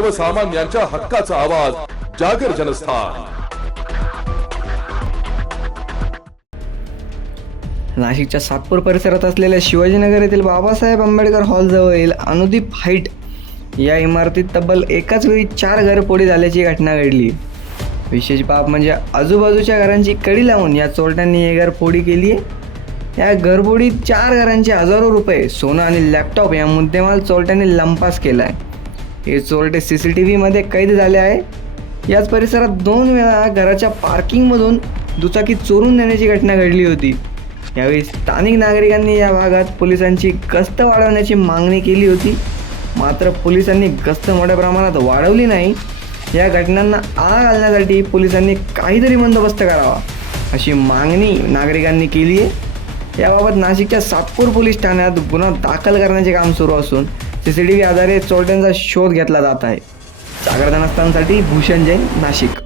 सर्वसामान्यांच्या हक्काचा आवाज जागर जनस्थान. नाशिकच्या सातपूर परिसरात असलेल्या शिवाजीनगर येथील बाबासाहेब आंबेडकर हॉलजवळील अनुदीप हाईट या इमारतीत तब्बल एकाच वेळी चार घरपोडी झाल्याची घटना घडली. विशेष बाब म्हणजे आजूबाजूच्या घरांची कडी लावून या चोरट्यांनी हे घरफोडी केली आहे. या घरफोडीत चार घरांचे हजारो रुपये सोनं आणि लॅपटॉप या मुद्देमाल चोरट्यांनी लंपास केला आहे हे चोरटे सी सी टी व्हीमध्ये कैद झाले आहे. याच परिसरात दोन वेळा घराच्या पार्किंगमधून दुचाकी चोरून नेण्याची घटना घडली होती. यावेळी स्थानिक नागरिकांनी या भागात पोलिसांची गस्त वाढवण्याची मागणी केली होती. मात्र पोलिसांनी गस्त मोठ्या प्रमाणात वाढवली नाही. या घटनांना आळा घालण्यासाठी पोलिसांनी काहीतरी बंदोबस्त करावा अशी मागणी नागरिकांनी केली आहे. याबाबत नाशिकच्या सातपूर पोलीस ठाण्यात गुन्हा दाखल करण्याचे काम सुरू असून सी सी टी व्ही आधारे चोरट्यांचा शोध घेतला जात आहे. जागरण भूषण जैन नाशिक.